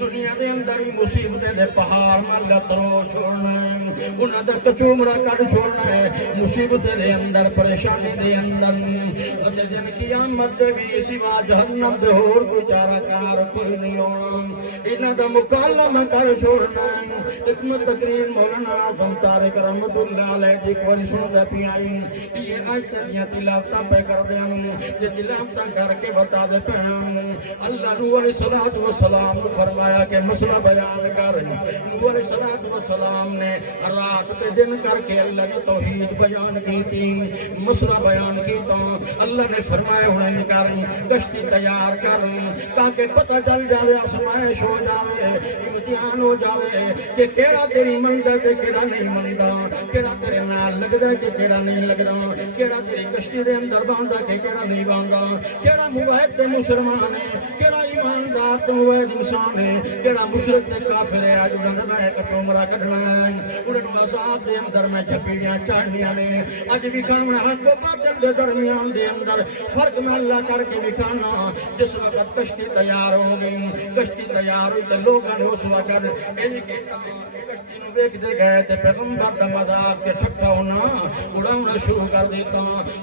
دنیا دے اندر ہی مصیبتیں دے پہاڑ مالا ترو چھوڑنا ہے، انہاں دا کچومڑا کٹ چھوڑنا ہے، مصیبتیں دے اندر پریشانی دے اندر اتے دن قیامت دے بھی سوا جہنم دے اور کوئی چارہ کار کوئی نہیں ہونا، انہاں دا مکالمہ کر چھوڑنا ہے۔ حکمت تقریر مولانا اعظم طارق رحمت اللہ علیہ جی کو سن دے پی آئی، یہ آیتیں دیاں تلاوتاں پہ کر دیں، یہ تلاوتاں کر کے بتا دے پہ اللہ نور علیہ السلام نے فرمایا کہ مسئلہ بیان کر۔ نور علیہ السلام نے رات تے دن کر کے اللہ کی توحید بیان کی تھی، مسئلہ بیان کی تو اللہ نے فرمایا انہیں کر کشتی تیار کر تاکہ پتہ چل جاوے، آسمائش ہو جاوے، امتحان ہو جاوے کہ کیڑا تیری مندہ تے کیڑا نہیں مندہ، کیڑا تیرے نال لگدا کہ کیڑا نہیں لگدا، کیڑا تیری کشتی دے اندر باندھا کہ کیڑا نہیں باندھا، کیڑا موحد تے مسلمان ہے، کیڑا ایماندار تے موحد انسان ہے، کیڑا مشرک تے کافر ہے۔ اج انہاں میں کچومرا کڈنا ہے، انہاں عذاب دے اندر میں چپیڑیاں چاڑنیاں نے، اج وکھاونا حق و باطل دے درمیان دے اندر فرق محلہ کر کے وکھانا۔ جس وقت کشتی تیار ہو گئی، کشتی تیار ہوئی تے لوگاں نے اس وقت انج کیتا، کشتی نو ویکھدے گئے تے پیغمبر دا مذاق تے ٹھٹا ہونا اڑاونا شروع کر دیتا،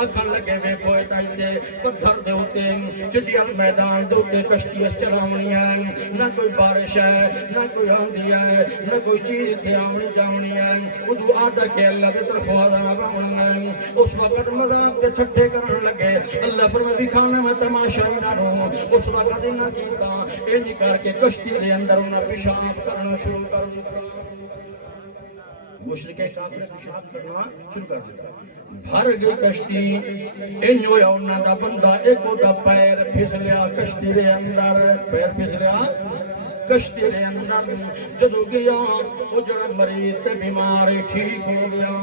آکھن لگے ویکھو تے پتھر دے اوتے چٹیل میدان دے اوتے کشتی چلاونی ہے، نہ کوئی بارش ہے، نہ کوئی آندھی ہے، نہ کوئی چیز تے آونی جاونی ہے، ادو آدھا کہ اللہ دے طرف عذاب آنا ہے۔ اس وقت مذاق تے ٹھٹے کرن لگے، اللہ فرمایا وکھانا میں تماشا انہاں نو۔ اس وقت انہاں کیتا انج کر کے کشتی دے اندر انہاں پیشاب کرنا شروع کر دتا، مشرکین کافر پیشاب کرنا شروع کر دیتا، بھر گئی کشتی۔ انج ہویا انہاں دا بندہ ایک دا پیر پھسلیا کشتی دے اندر، پیر پھسلیا کشتی دے اندر، جدو گیا وہ جڑا مریض تے بیمار ٹھیک ہو گیا۔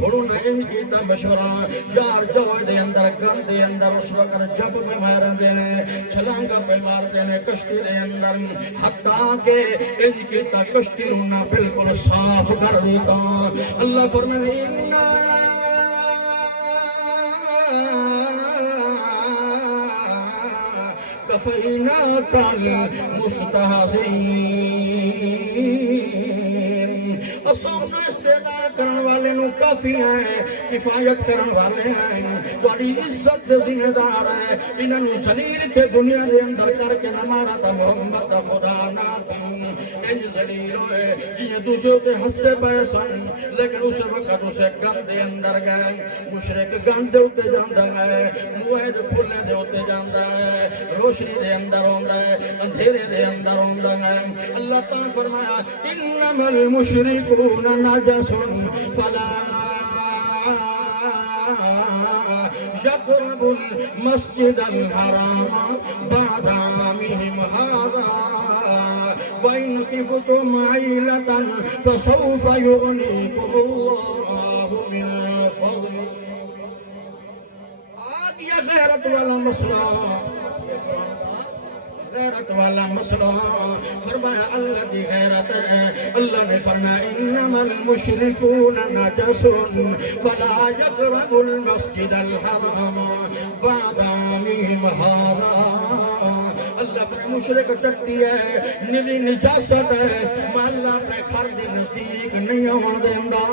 ہن انج کیتا مشورہ، یار جو دے اندر گھر دے اندر اس وقت جب پہ مارندے نے، چھلانگا پہ مارتے نے کشتی دے اندر، حتیٰ کہ انج کیتا کشتی نو بالکل صاف کر دیتا۔ اللہ فرمائے کفیناک المستہزئین، اساں استدعا کرن والے نو کافی ہیں، کفایت کرن والے ہیں، تہاڈی عزت دے ذمہ دار ہیں، انہاں نو ذلیل تے دنیا دے اندر کر کے نہ مارا تا محمد دا خدا نہ کی، انج ذلیل ہوئے یہ دوسرے پہ ہنستے پئے سن، لیکن اس وقت اسے گند دے اندر گئے، مشرک گند دے اتے جاندا ہے، موحد پھلے دے اتے جاندا ہے، روشنی دے اندر ہوندا ہے، اندھیرے دے اندر ہوندا ہے۔ اللہ تعالیٰ فرمایا انما المشرکون نجس فلا يقربوا المسجد الحرام بعد عامهم هذا وإن خفتم عيلة فسوف يغنيكم الله من فضله۔ آدیا غیرت والا مسئلہ، غیرت والا مسئلہ، فرمایا اللہ دی غیرت ہے۔ اللہ نے فرمایا انما المشرکون نجس فلا يقربوا المسجد الحرام بعد عامهم هذا۔ اللہ فرمایا مشرک ڈرتی ہے، نری نجاست ہے، میں اللہ اپنے گھر دے نزدیک نہیں آن دیندا،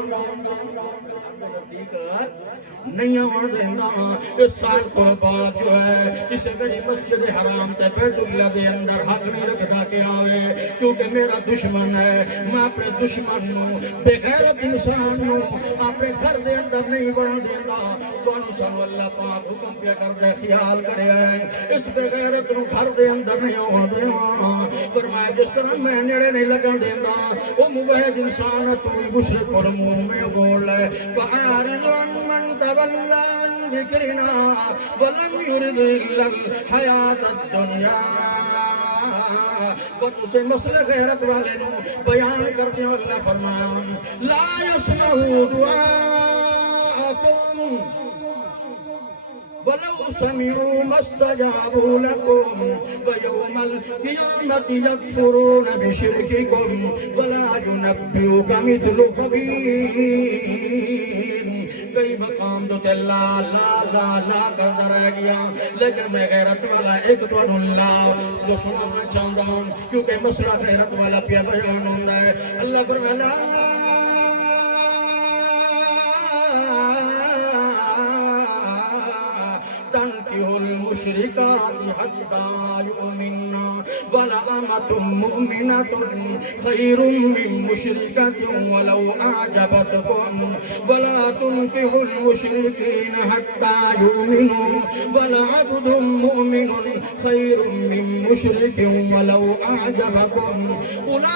نہیں آن دیندا۔ اس سال قربات جو ہے اس گڑی مسجد حرام تے بیت اللہ دے اندر حق نہیں رکھتا کہ آوے، کیونکہ میرا دشمن ہے، میں اپنے دشمن نو بے غیرت انسان نو اپنے گھر دے اندر نہیں بڑھن دیندا۔ تانوں سانو اللہ پاک حکم پیا کردے خیال کرے ہے، اس بے غیرت نو گھر دے اندر نہیں آن دیواں۔ فرمایا جس طرح میں نیڑے نہیں لگن دیندا، او موحد انسان تو مشرک اور منہ میں بول ہے، فَأَعْرِضْ عَمَّنْ تَوَلَّىٰ عَنْ ذِكْرِنَا وَلَمْ يُرِدْ إِلَّا الْحَيَاةَ الدُّنْيَا۔ بس اسے مسئلہ غیرت والے نو بیان کر دیا۔ اللہ فرمایا لا يسمعوا دعاءكم ولو سمعوا ما استجابوا لكم ويوم القيامة يكفرون بشرككم ولا ينبئك مثل خبير۔ کئی مقام دو تے لا لا لا لا کردا رہ گیا لیکن میں غیرت والا ایک تو لا جو سنانا چاہتا ہوں کیونکہ مسئلہ غیرت والا پیا بیان ہوتا ہے اللہ فرمایا تنكحوا المشركات حتى يؤمنن ولأمة مؤمنة خير من مشركة ولو أعجبتكم ولا تنكحوا المشركين حتى يؤمنوا ولعبد مؤمن خير من مشرك ولو أعجبكم أولئك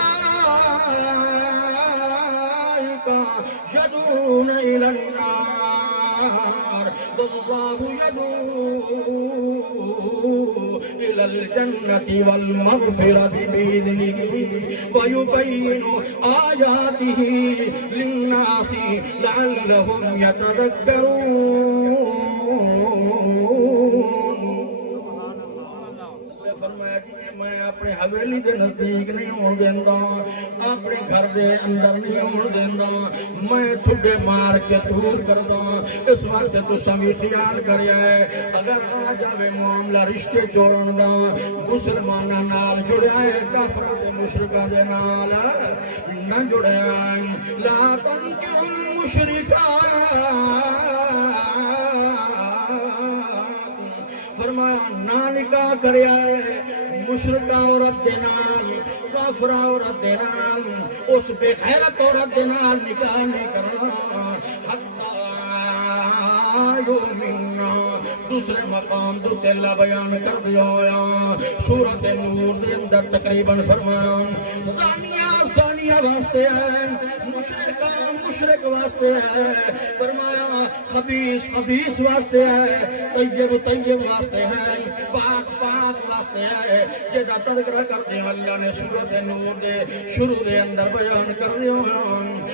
يدعون إلى النار والله يدعو إلى الجنة والمغفرة بإذنه ويبين آياته للناس لعلهم يتذكرون فرمایا جی میں اپنے حویلی دے نزدیک نہیں ہون دیندا اپنے گھر دے اندر نہیں ہون دیندا میں تھڈے مار کے دور کردا اس وقت تو سمی خیال کریا ہے اگر آ جاوے معاملہ رشتے جوڑن دا مسلماناں نال جڑیا ہے کافراں تے مشرکاں دے نال نہ جڑیا لا تنکحوا المشرکات فرمایا نہ نکاح کریا ہے مشرکہ عورت دے نال کافر عورت دے نال اس بے غیرت عورت دے نال نکاح نہیں کرنا حتی یؤمننا دوسرے مقام دو اللہ بیان کر دیا ہویا سورۃ نور دے اندر تقریباً فرمایا ثانیہ واسطے ہے مشرکہ مشرک واسطے ہے فرمایا خبیث واسطے ہے طیب واسطے ہے پاک واسطے ہے جدا تذکرہ کرتے ہیں اللہ نے سورۃ نور دے شروع دے اندر بیان کر دیا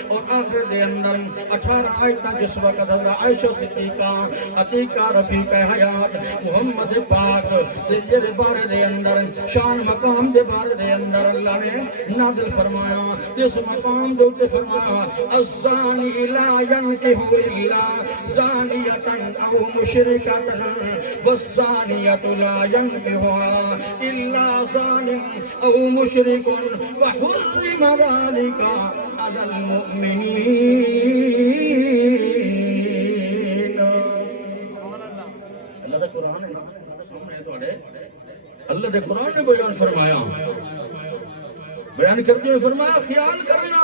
اور آخر دے اندر 18 آیتاں جس وقت حضرت عائشہ صدیقہ عتیقہ رفیقہ حیات محمد پاک دے بارے دے اندر شان مقام دے بارے دے اندر اللہ نے نازل فرمایا جس مقام دے فرمایا الزانی لا ينكح الا زانیة او مشرکة والزانیة لا ينكحها الا زان او مشرک وحرم ذلك على المؤمنین اللہ دا قرآن ہے نا سامنے توڑے اللہ دے قرآن نے بیان فرمایا بیان کرتے ہوئے فرمایا خیال کرنا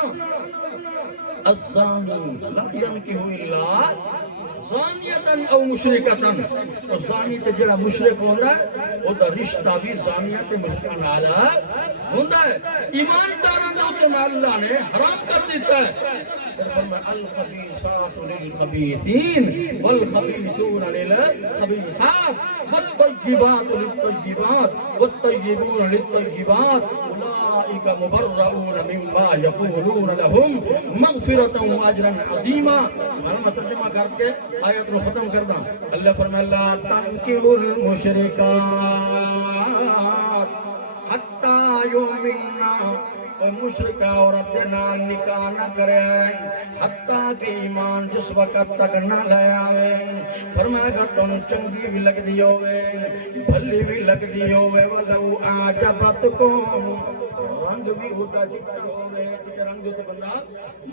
الزانی لا ينكح الا زانیتن او مشرکتن تو زانی تے جڑا مشرک ہوتا ہے وہ تا رشتہ بھی زانیت مشرکان آلا ہوتا ہے ایمانداراں دا تے اللہ نے حرام کر دیتا ہے فرمایا الخبیثات للخبیثین والخبیثون للخبیثات والطیبات للطیبات والطیبون للطیبات اولئک مبرؤون مما یقولون لهم مغفرۃ واجرا عظیما میں ترجمہ کر کے آیت کو ختم کر دوں اللہ فرمایا لا تنکحوا المشرکات حتی یؤمنن مشرکہ عورت دے نال نکاح نہ کرے حتیٰ کہ ایمان جس وقت تک نہ لے آوے فرمایا اگر تانوں چنگی بھی لگ دی ہوئے بھلی بھی لگ دی ہوئے ولو اعجبتکم رنگ بھی ہوتا چکا ہوئے چکا رنگ تو بندہ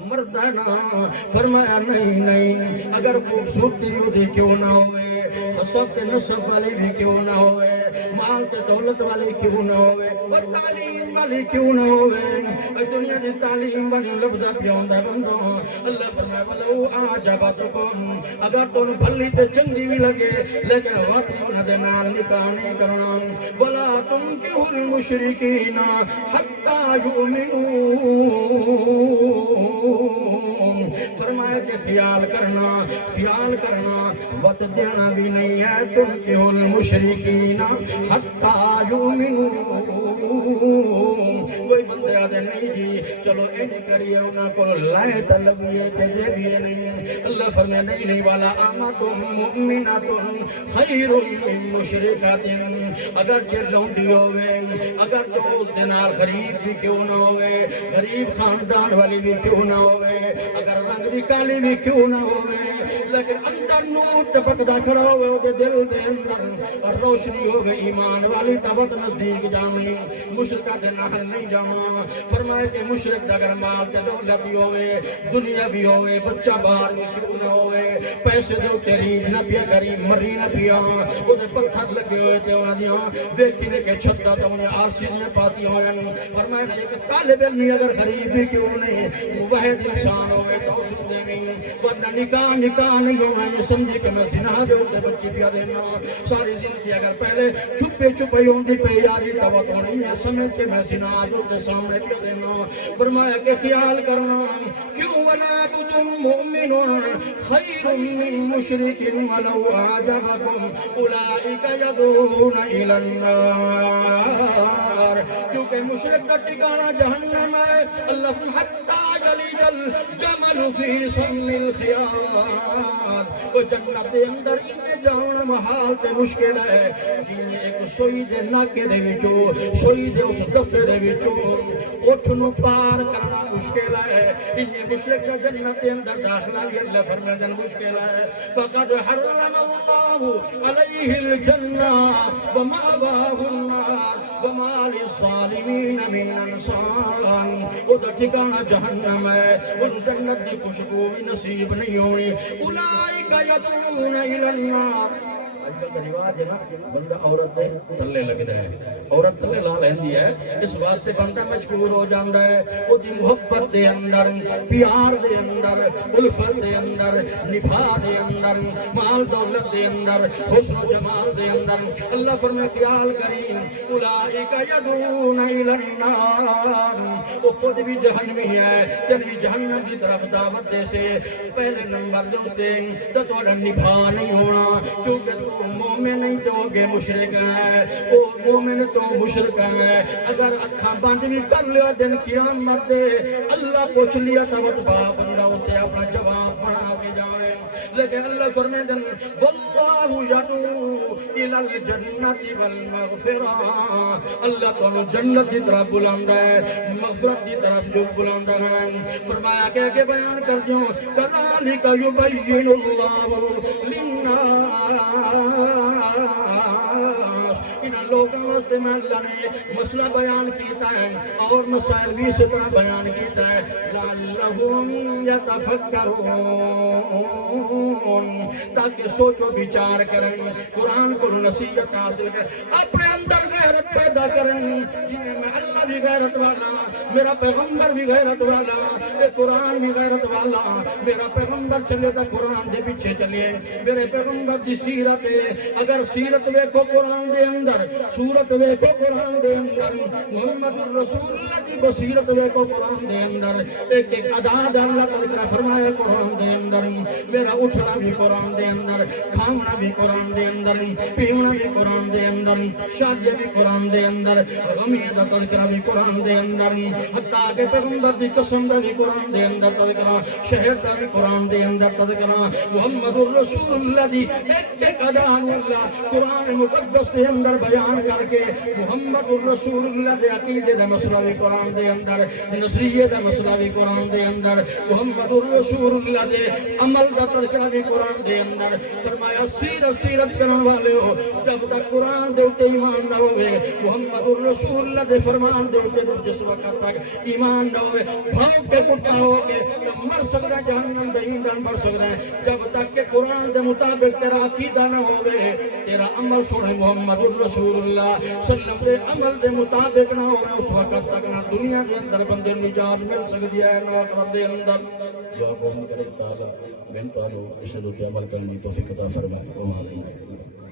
مرد ہے نا فرمایا نہیں اگر خوبصورتی بھی کیوں نہ ہوئے حسب تے نسب والی بھی کیوں نہ ہوئے مال تے دولت والی کیوں نہ ہوئے اور تعلیم والی کیوں نہ ہوئے دنیا دی تعلیم والی لفظہ پیوندا بندو اللہ فرمایا ولو اعجبتکم اگر تم بھلی تے چنگی بھی لگے لیکن واقعی انہاں دے نال نکاح نہیں کرنا ولا تنکحوا المشرکین حتی یؤمنون فرمایا کہ خیال کرنا وقت دینا بھی نہیں ہے تنکحوا المشرکین حتی یؤمنون کوئی بندے آدھے نہیں جی چلو چلو اینی کریے انہاں کو لائے طلبیے تے دے بھی نہیں. اللہ فرمائے نہیں والا آمات مؤمنات خیر من مشرکات. اگر چر لونڈی ہوئے اگر جو اس دنار غریب بھی کیوں نہ ہوئے غریب خاندان والی بھی کیوں نہ ہوئے اگر رنگ بھی کالی بھی کیوں نہ ہوئے لیکن اندر نور ٹپکدا کھڑا ہوئے وہ دل دے اندر اور روشنی ہوئے ایمان والی تبت نزدیک جاؤں مشرکہ دے نحل نہیں جاؤں. فرمائے کہ مشرک اگر مال تے دولت بھی ہوئے دنیا بھی ہوئے بچہ باہر بھی کیوں نہ ہوئے پیسے دے تیریج نہ پیا غریب مری نہ پیا وہ دے پتھر لگے ہوئے تے انہاں دیاں ویکھنے کے چھتا تو انہیں آرسی نے پاتی ہوئے. فرمائے کہ طالب علمی اگر غریب بھی کیوں نہیں موحد انسان ہوئے تو اس دے نہیں ورنہ نکاح نہیں ہونا یہ سمجھے کہ میں زنا دے ہوتے بچی پیا دینا ساری زندگی اگر پہلے چھپے چھپے ہوندی پہ یاری توت ہونی ہے سمجھ کے میں زنا دے ہوتے سامنے پیا دینا. فرمایا کہ خیال کرنا کیوں ولا بدم مؤمنون خیر من مشرک ولو عجبکم اولئک یدعون الی النار. کیونکہ مشرک کا ٹھکانہ جہنم ہے. اللہ حتی یلج الجمل فی سم الخیاط. وہ جنت دے اندر انہیں جانا محال تے مشکل ہے جنہیں ایک سوئی دے ناکے دے وچوں سوئی دے اس دفے دے وچوں اٹھنو پار کرنا مشکل ہے. انہیں مشرک دا جنت دے اندر داخلہ بھی اللہ فرمائے دن مشکل ہے. فقد حرم اللہ علیہ الجنہ ومأواہ النار وما للظالمین من انصار. وہ دا ٹھکانہ جہنم ہے ان جنت دی خوشبو بھی نصیب نہیں ہونی. اولئک یدعون الی النار. آج کل کا رواج ہے نا بندہ عورت دے تھلے لگدا ہے عورت تھلے لا لیندی ہے اس بات سے بندہ مجبور ہو جاندا ہے وہ دی محبت دے اندر پیار دے اندر الفت دے اندر نبھا دے اندر مال دولت دے اندر حسن و جمال دے اندر. اللہ فرمائے خیال کریں اولئک یدعون الی النار. وہ خود بھی جہنمی ہے جن بھی جہنم کی طرف دعوت دے سے پہلے نمبر دے تو تھوڑا نبھا نہیں ہونا کیونکہ مومن نہیں تو گے مشرک ہے وہ مومن تو مشرک ہے. اگر اکھاں بند بھی کر لیا دن قیامت دے اللہ پوچھ لیا تو بندہ ہوتے اپنا جواب بنا کے جائے. لیکن اللہ فرمائے دن واللہ یدعو الی الجنت والمغفرہ. اللہ تو جنت دی طرف بلاندا ہے مغفرت دی طرف جو بلاندا ہے. فرمایا کہ بیان کر دیوں کذالک یبین اللہ للناس. ان لوگوں واسطے میں اللہ نے مسئلہ بیان کیتا ہے اور مسائل بھی اس طرح بیان کیتا ہے لعلہم یتفکرون تاکہ سوچ و بچار کریں قرآن کو نصیحت حاصل کریں اپنے اندر غیرت پیدا کریں. جنہیں میں اللہ بھی غیرت والا میرا پیغمبر بھی غیرت والا قرآن بھی غیرت والا. میرا پیغمبر چلے تو قرآن دے پیچھے چلیے میرے پیغمبر دی سیرت ہے. اگر سیرت ویکھو قرآن دے اندر سورت ویکھو قرآن دے اندر محمد الرسول اللہ دی بصیرت ویکھو قرآن دے اندر ایک ایک ادا دے اللہ تعالیٰ فرمایا قرآن دے اندر. میرا اٹھنا بھی قرآن دے اندر کھانا بھی قرآن دے اندر پینا بھی قرآن دے اندر شادی بھی قرآن دے اندر غمی دا تذکرہ بھی قرآن دے اندر حتیٰ کہ پیغمبر دی قسم دا بھی قرآن دے اندر تذکرہ شہر دا بھی قرآن دے اندر تذکرہ محمد الرسول اللہ دی ایک ایک ادا اللہ قرآن مقدس دے اندر بیان کر کے محمد الرسول اللہ دے عقیدے دا مسئلہ بھی قرآن دے اندر نظریے دا مسئلہ بھی قرآن دے اندر محمد الرسول اللہ دے عمل دا تذکرہ بھی قرآن دے اندر. فرمایا سیرت کرن والے ہو جب تک قرآن دے اتے ایمان نہ ہوئے محمد الرسول اللہ دے فرمان دے اتے جس وقت تک ایمان نہ ہوئے بھاؤ کے کٹا ہو کے مر سکتا جہنم دے ایندھن مر سکتا ہے. جب تک کہ قرآن دے مطابق تیرا عقیدہ نہ ہوئے تیرا عمل سنے محمد الرسول اللہ صلی اللہ علیہ وسلم دے عمل دے مطابق نہ ہوئے اس وقت تک نہ دنیا دے اندر بندے نجات مل سکتی ہے نہ آخرت دے اندر. دعا کو ہم کریں تعالیٰ میں تعالیٰ اس عمل کرنے کی توفیق عطا فرمائے.